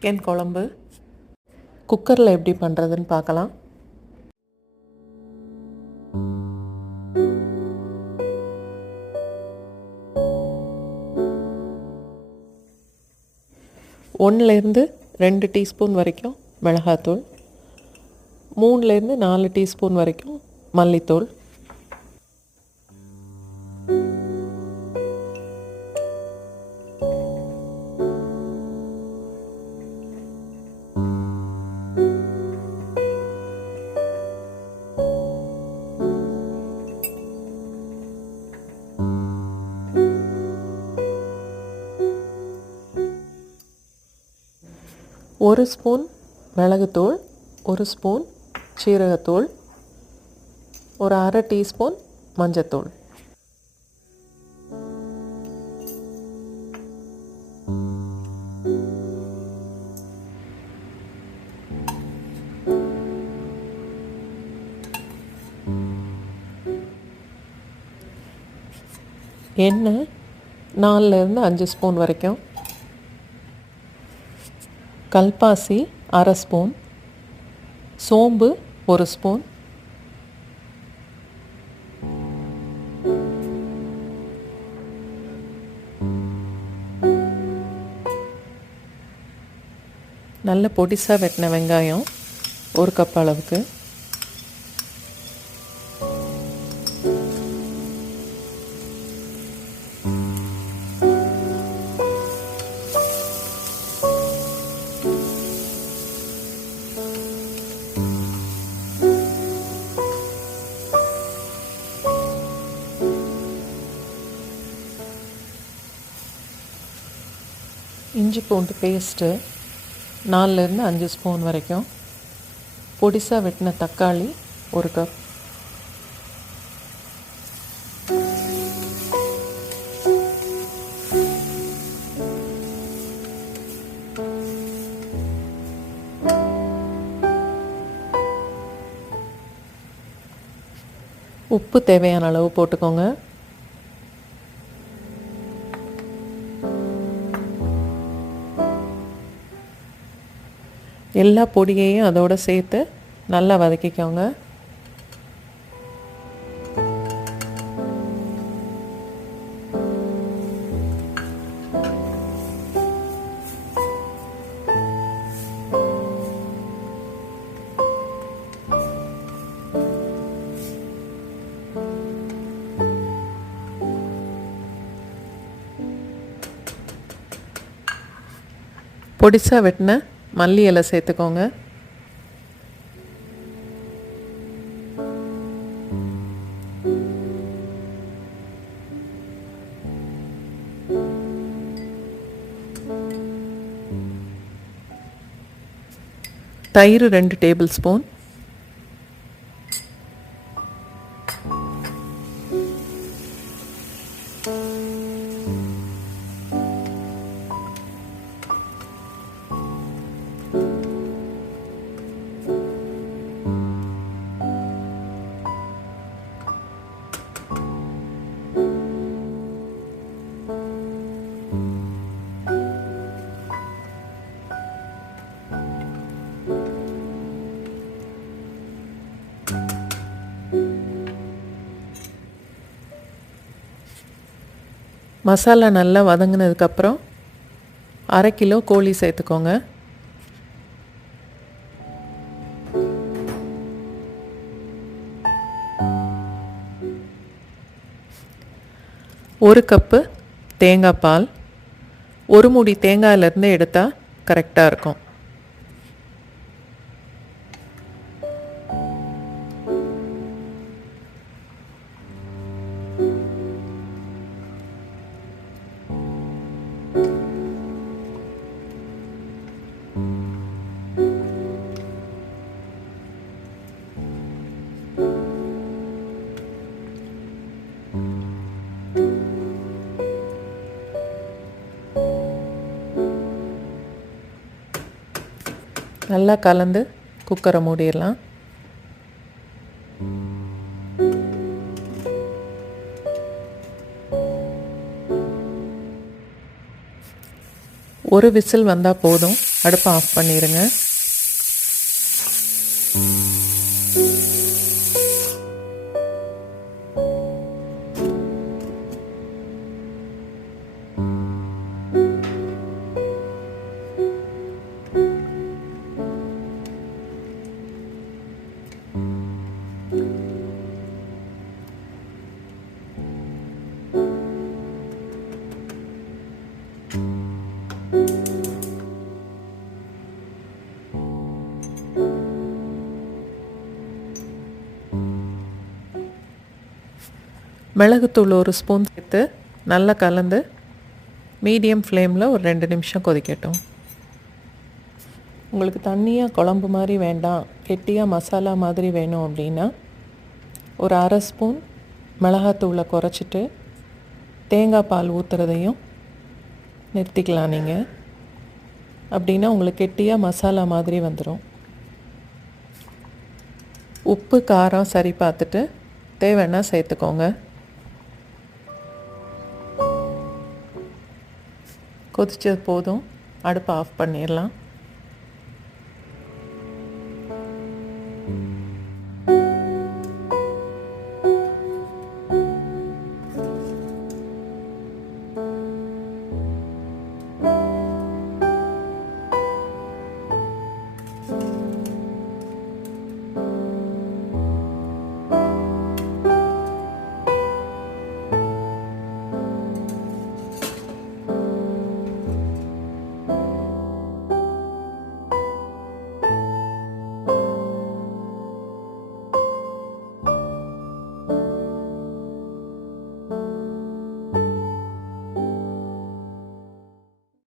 Chicken குழம்பு குக்கரில் எப்படி பண்ணுறதுன்னு பார்க்கலாம். ஒன்றுலேருந்து 2 டீஸ்பூன் வரைக்கும் மிளகாத்தூள், 3லேருந்து 4 டீஸ்பூன் வரைக்கும் மல்லித்தூள், ஒரு ஸ்பூன் மிளகுத்தூள், 1 ஸ்பூன் சீரகத்தூள், ஒரு அரை டீஸ்பூன் மஞ்சத்தூள். எண்ணெய் 4லேருந்து 5 ஸ்பூன் வரைக்கும், கல்பாசி அரை ஸ்பூன், சோம்பு 1 ஸ்பூன், நல்ல பொடிசாக வெட்டின வெங்காயம் 1 கப் அளவுக்கு, இஞ்சி பூண்டு பேஸ்ட்டு 4லேருந்து 5 ஸ்பூன் வரைக்கும், பொடிசாக வெட்டின தக்காளி 1 கப், உப்பு தேவையான அளவு போட்டுக்கோங்க. எல்லா பொடியையும் அதோடு சேர்த்து நல்லா வதக்கிக்கோங்க. பொடிசாக வெட்டின மல்லி இலை சேர்த்துக்கோங்க. தயிர் 2 டேபிள் ஸ்பூன், மசாலா நல்லா வதங்கினதுக்கப்புறம் 1/2 கிலோ கோழி சேர்த்துக்கோங்க. ஒரு கப்பு தேங்காய் பால், 1 மூடி தேங்காயிலேருந்து எடுத்தால் கரெக்டாக இருக்கும். நல்லா கலந்து குக்கரை மூடிடலாம். ஒரு விசில் வந்தால் போதும். அடுப்பை ஆஃப் பண்ணிடுங்க. மிளகுத்தூள் 1 ஸ்பூன் சேர்த்து நல்லா கலந்து மீடியம் ஃப்ளேமில் ஒரு 2 நிமிஷம் கொதிக்கட்டும். உங்களுக்கு தண்ணியாக குழம்பு மாதிரி வேண்டாம், கெட்டியாக மசாலா மாதிரி வேணும் அப்படின்னா ஒரு அரை ஸ்பூன் மிளகாத்தூளை குறைச்சிட்டு தேங்காய் பால் ஊற்றுறதையும் நிறுத்திக்கலாம் நீங்கள். அப்படின்னா உங்களுக்கு கெட்டியாக மசாலா மாதிரி வந்துடும். உப்பு காரம் சரி பார்த்துட்டு தேவைன்னா சேர்த்துக்கோங்க. கொதிச்சது போதும், அடுப்பை ஆஃப் பண்ணிடலாம்.